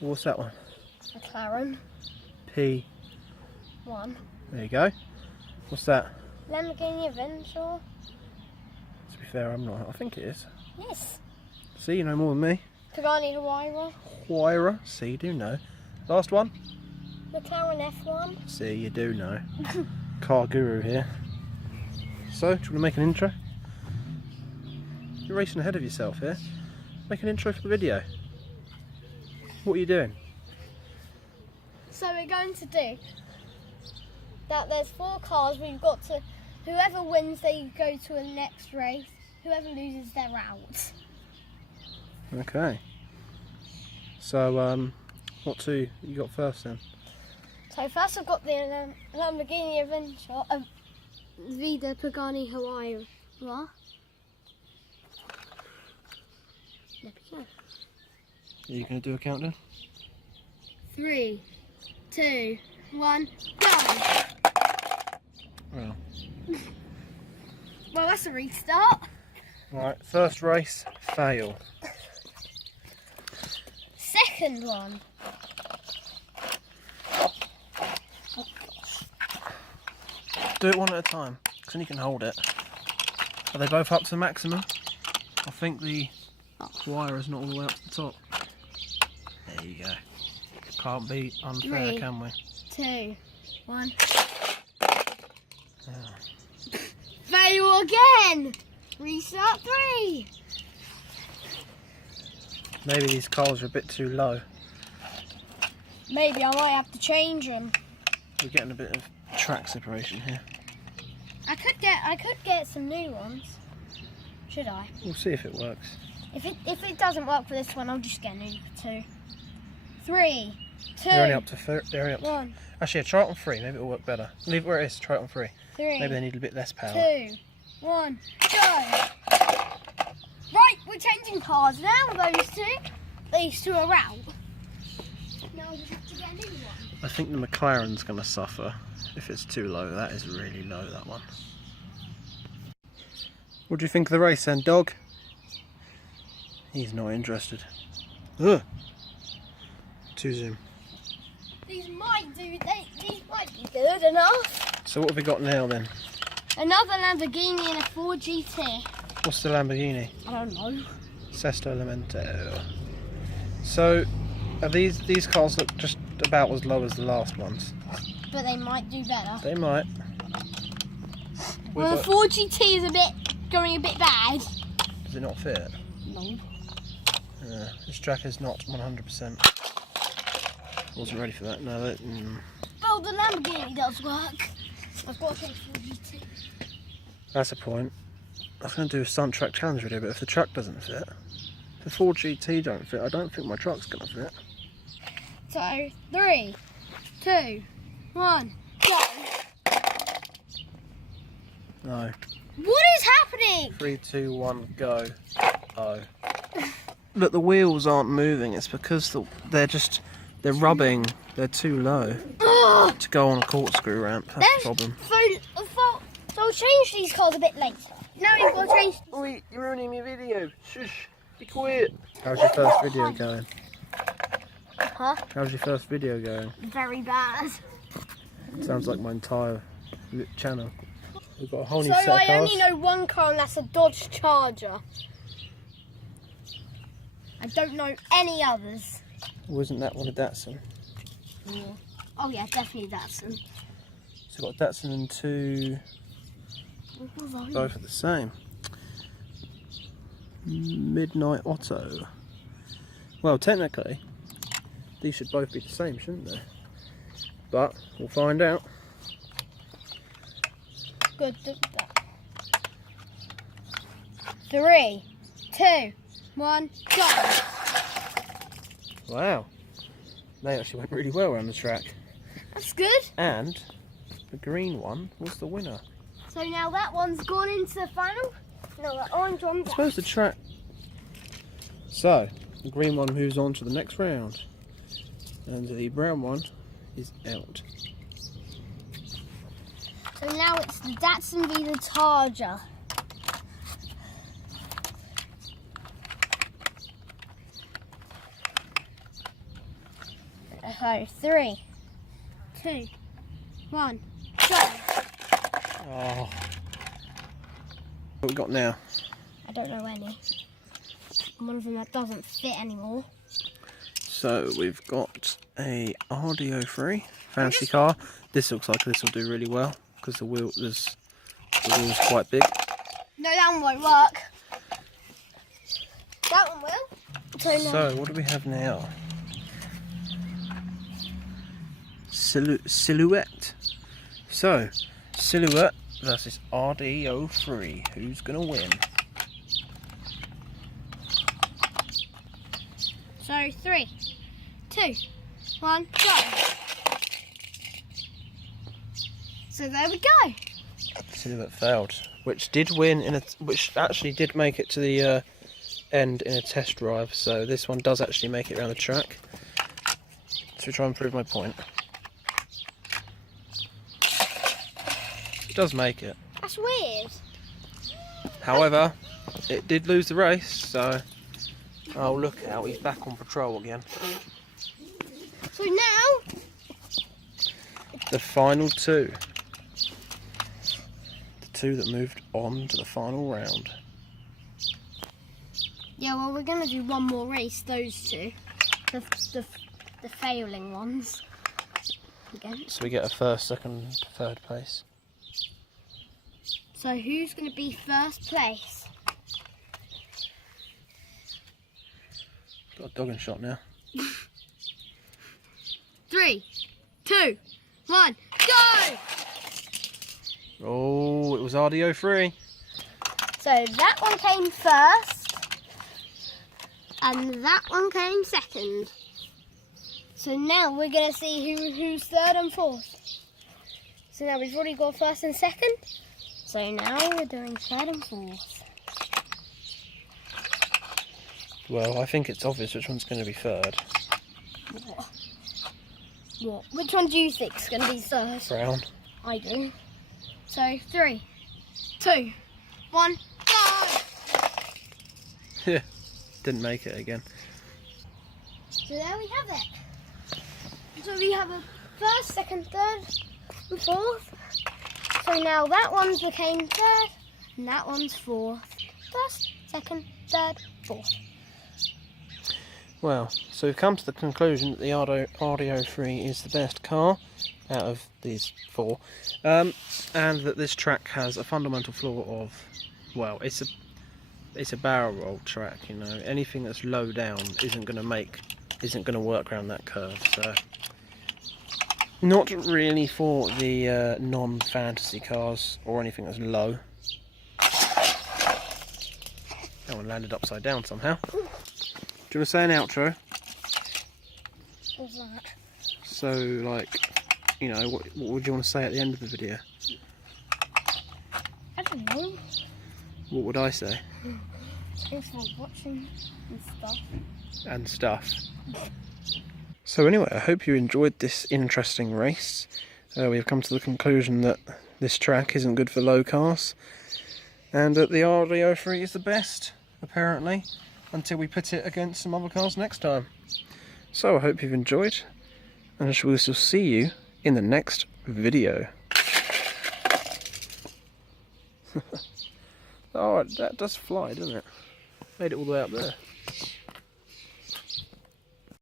What's that one? McLaren. P. 1. There you go. What's that? Lamborghini Avenger. To be fair, I'm not. I think it is. Yes. See, you know more than me. Pagani Huayra. Huayra. See, you do know. Last one. McLaren F1. See, you do know. Car guru here. So, do you want to make an intro? You're racing ahead of yourself here. Make an intro for the video. What are you doing? So we're going to do that. There's 4 cars. We've got to. Whoever wins, they go to a next race. Whoever loses, they're out. Okay. So, what 2 you got first then? So first I've got the Lamborghini Avenger, the Pagani Huayra. There we go. Are you going to do a countdown? 3, 2, 1, go! Well. Well, that's a restart. Right, first race, fail. Second one. Do it one at a time, because then you can hold it. Are they both up to the maximum? I think the wire is not all the way up to the top. There you go. Can't be unfair, 3, can we? 2, 1. Yeah. Fail again! Restart 3. Maybe these cars are a bit too low. Maybe I might have to change them. We're getting a bit of track separation here. I could get some new ones. Should I? We'll see if it works. If it doesn't work for this one, I'll just get a new 2. 3, 2. They're only up to 3. They're only up to... 1. Actually, try it on 3. Maybe it'll work better. Leave it where it is. Try it on 3. 3. Maybe they need a bit less power. 2, 1, go! Right, we're changing cars now. These two are out. Now we just have to get a new one. I think the McLaren's going to suffer if it's too low. That is really low, that one. What do you think of the race then, dog? He's not interested. Ugh. Too zoom. These might be good enough. So what have we got now then? Another Lamborghini and a 4 GT. What's the Lamborghini? I don't know. Sesto Elemento. So, are these cars look just about as low as the last ones? But they might do better. They might. Well, the 4 GT is going a bit bad. Does it not fit? No. This track is not 100%. Wasn't ready for that. No. Well, the Lamborghini does work. I've got to take 4 GT. That's a point. I was going to do a stunt track challenge video, but if the truck doesn't fit, if the 4 GT don't fit, I don't think my truck's going to fit. So, 3, 2, 1, go! No. What is happening? 3, 2, 1, go. Oh. Look, the wheels aren't moving. It's because they're rubbing. They're too low to go on a corkscrew ramp. That's the problem. So I'll change these cars a bit later. Now you've got to change. Oi, you're ruining my video. Shush. Be quiet. How's your first video going? Huh? How's your first video going? Very bad. Sounds like my entire channel. We've got a whole new So set of cars. I only know one car, and that's a Dodge Charger. I don't know any others. Wasn't that one a Datsun? Yeah. Oh yeah, definitely Datsun. So we've got a Datsun and 2, both are the same. Midnight Otto. Well, technically, these should both be the same, shouldn't they? But we'll find out. Good. 3, 2, 1, go! Wow, they actually went really well around the track. That's good. And the green one was the winner. So now that one's gone into the final. No, that orange one's I suppose the track. So the green one moves on to the next round, and the brown one is out. So now it's the Datsun v the Charger. So 3, 2, 1, go! Oh. What we got now? I don't know any. One of them that doesn't fit anymore. So we've got a RDO3 fancy car. This looks like this will do really well because the wheel's quite big. No, that one won't work. That one will. So what do we have now? Silhouette. So Silhouette versus RDO3. Who's gonna win? So 3, 2, 1, go! So there we go. Silhouette failed, which did win which actually did make it to the end in a test drive. So this one does actually make it around the track. To try and prove my point, it does make it. That's weird. However, it did lose the race. So oh, look out! He's back on patrol again. So now The final two. The two that moved on to the final round. yeah, well, we're gonna do one more race. Those two, the failing ones. Again. So we get a first, second, third place. So who's gonna be first place? Got a dog in shot now. 3, 2, 1, go! Oh, it was RDO3. So that one came first, and that one came second. So now we're going to see who's third and fourth. So now we've already got first and second. So now we're doing third and fourth. Well, I think it's obvious which one's going to be third. What? Which one do you think is going to be third? Brown. I do. So 3, 2, 1, go! Yeah, didn't make it again. So there we have it. So we have a first, second, third, and fourth. So now that one became third, and that one's fourth. First, second, third, fourth. Well, so we've come to the conclusion that the RDO3 is the best car out of these four, and that this track has a fundamental flaw of, well, it's a barrel roll track. You know, anything that's low down isn't going to work around that curve. So, not really for the non-fantasy cars or anything that's low. That one landed upside down somehow. Do you want to say an outro? What's that? So, like, you know, what would you want to say at the end of the video? I don't know. What would I say? Thanks for watching and stuff. And stuff. So anyway, I hope you enjoyed this interesting race. We have come to the conclusion that this track isn't good for low cars, and that the RDO3 is the best, apparently, until we put it against some other cars next time. So I hope you've enjoyed, and we shall see you in the next video. Oh, that does fly, doesn't it? Made it all the way up there.